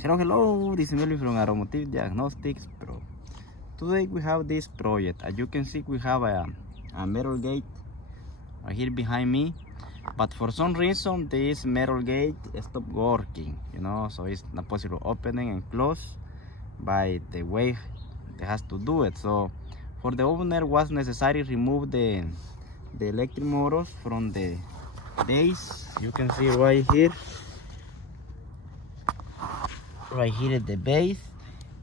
Hello, this is Melvin from Automotive Diagnostics Pro. Today we have this project. As you can see, we have a metal gate right here behind me, but for some reason this metal gate stopped working, so it's not possible opening and close by the way it has to do it. So for the owner was necessary remove the electric motors from the base. You can see right here at the base,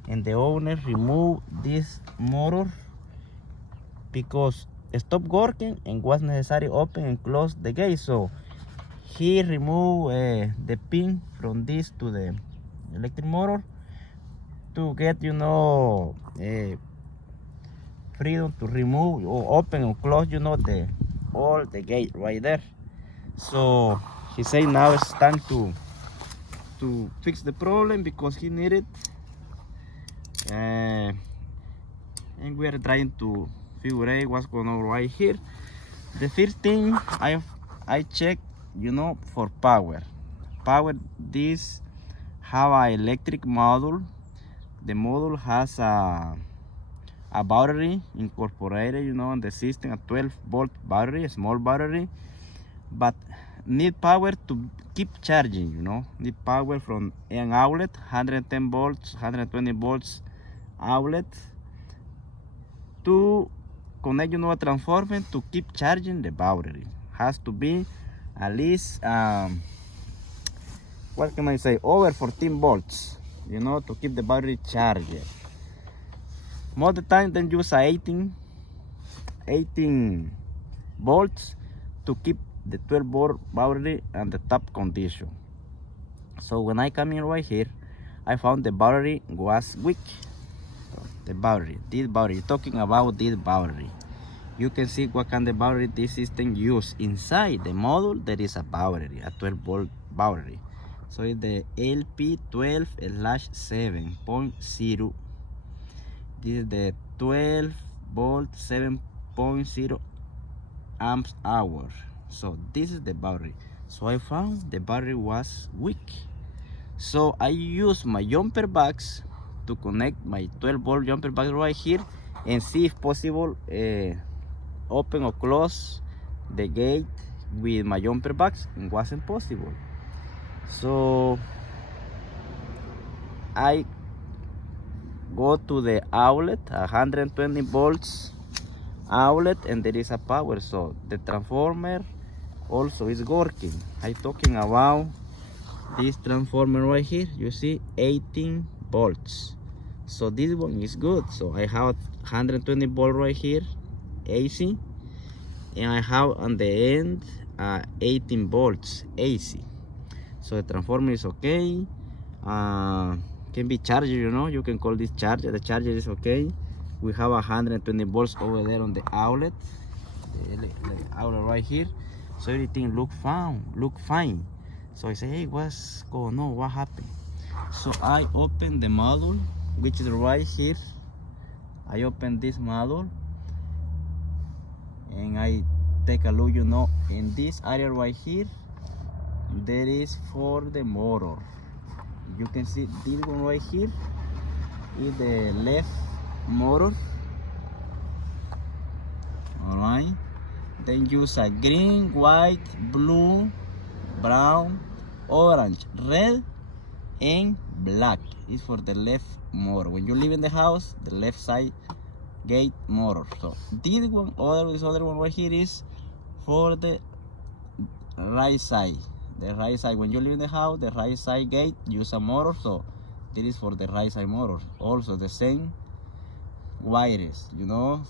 and the owner removed this motor because it stopped working and was necessary open and close the gate. So he removed the pin from this to the electric motor to get freedom to remove or open or close all the gate right there. So he said now it's time to fix the problem because he needed and we are trying to figure out what's going on right here. The first thing I check for power. This have an electric module. The module has a battery incorporated in the system, a 12-volt battery, a small battery, but need power to keep charging. Need power from an outlet, 110 volts, 120 volts outlet, to connect a transformer to keep charging the battery. Has to be at least what can I say, over 14 volts, to keep the battery charged. Most of the time then use 18 volts to keep the 12-volt battery and the top condition. So when I come in right here, I found the battery was weak. So this battery, talking about this battery, you can see what kind of battery this system use. Inside the module there is a battery, a 12-volt battery. So it's the LP12/7.0. This is the 12-volt 7.0 amps hour. So this is the battery. So I found the battery was weak. So I use my jumper box to connect my 12-volt jumper box right here and see if possible open or close the gate with my jumper box. It wasn't possible. So I go to the outlet, 120 volts outlet, and there is a power. So the transformer also is working. I'm talking about this transformer right here. You see 18 volts. So this one is good. So I have 120 volt right here, AC, and I have on the end 18 volts AC. So the transformer is okay. Can be charged, you can call this charger. The charger is okay. We have 120 volts over there on the outlet, the outlet right here. So everything look fine. So I say, hey, what's going on? What happened? So I open the module, which is right here. I open this module and I take a look, in this area right here, there is for the motor. You can see this one right here is the left motor. Alright, then use a green, white, blue, brown, orange, red, and black is for the left motor. When you leave in the house, the left side gate motor. So this other one right here is for the right side. The right side, when you leave in the house, the right side gate use a motor. So this is for the right side motor. Also the same wires,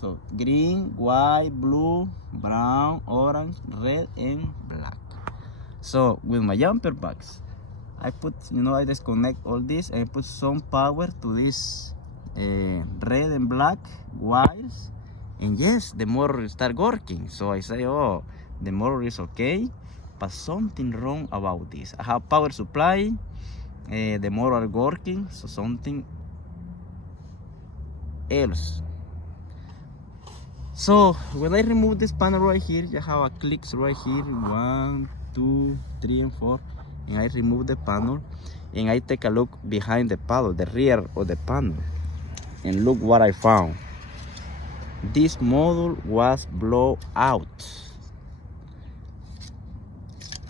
so green, white, blue, brown, orange, red, and black. So with my jumper box, I put, I disconnect all this and put some power to this red and black wires, and yes, the motor start working. So I say, oh, the motor is okay, but something wrong about this. I have power supply, the motor are working, so something else. So when I remove this panel right here, you have a clicks right here, 1, 2, 3, and 4, and I remove the panel, and I take a look behind the panel, the rear of the panel, and look what I found. This module was blown out.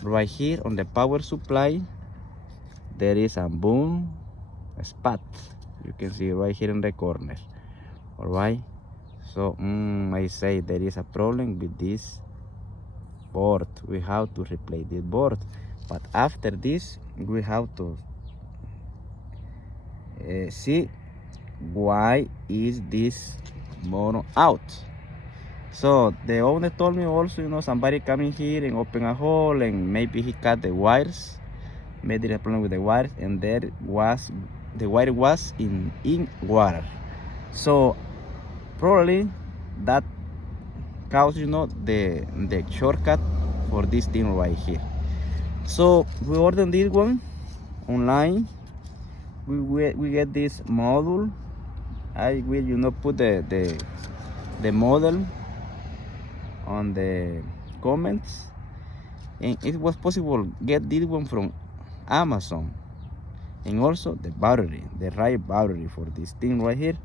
Right here on the power supply, there is a boom spot. You can see right here in the corner. All right. So I say there is a problem with this board. We have to replace this board. But after this, we have to see why is this motor out. So the owner told me also, somebody coming here and open a hole, and maybe he cut the wires, maybe there's a problem with the wires, and the wire was in water. So probably that caused the shortcut for this thing right here. So we ordered this one online. We get this module. I will put the model on the comments, and it was possible get this one from Amazon, and also the right battery for this thing right here.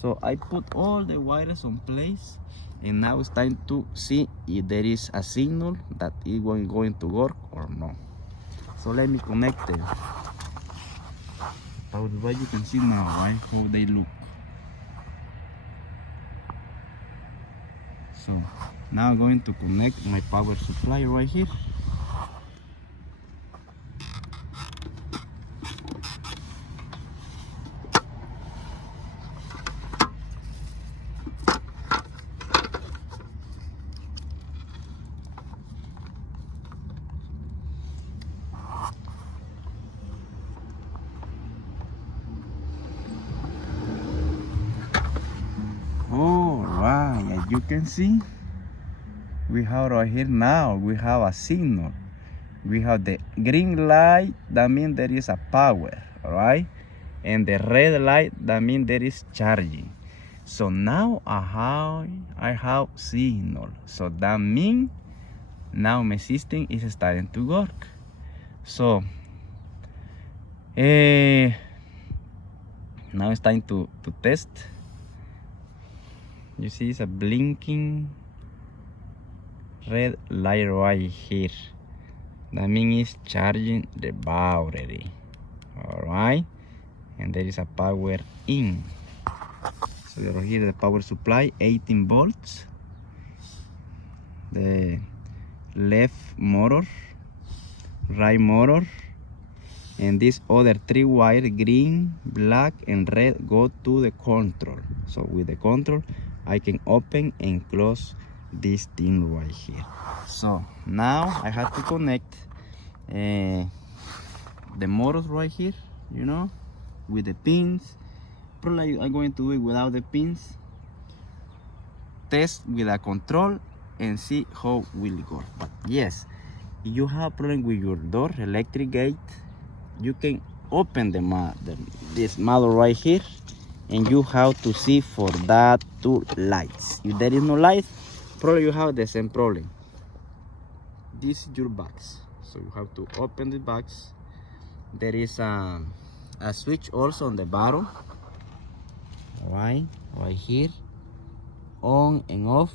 So I put all the wires on place, and now it's time to see if there is a signal that it is going to work or not. So let me connect them. But you can see now, right, how they look. So now I'm going to connect my power supply right here. Alright, as you can see, we have right here now, we have a signal. We have the green light, that means there is a power, alright? And the red light, that means there is charging. So now I have signal. So that means now my system is starting to work. So now it's time to test. You see it's a blinking red light right here. That means it's charging the battery. Alright, and there is a power in. So over here the power supply, 18 volts. The left motor, right motor, and this other 3 wires, green, black, and red, go to the control. So with the control, I can open and close this thing right here. So now I have to connect the motors right here, with the pins. Probably I'm going to do it without the pins. Test with a control and see how will it go. But yes, if you have a problem with your door, electric gate, you can open this model right here, and you have to see for that 2 lights. If there is no light, probably you have the same problem. This is your box, so you have to open the box. There is a switch also on the bottom, right here, on and off.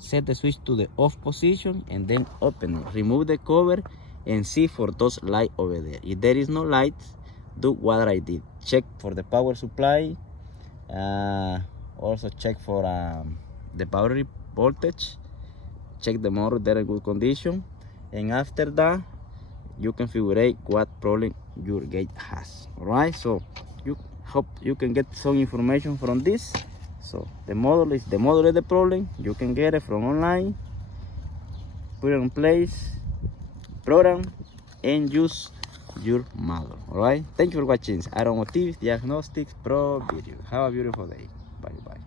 Set the switch to the off position and then open it. Remove the cover and see for those lights over there. If there is no light, do what I did. Check for the power supply. Also check for the battery voltage. Check the motor, they're in good condition. And after that, you can figure out what problem your gate has. Alright, so you hope you can get some information from this. So the model is the problem. You can get it from online, put it in place, program, and use your model. Alright, thank you for watching Automotive Diagnostics Pro video. Have a beautiful day. Bye bye.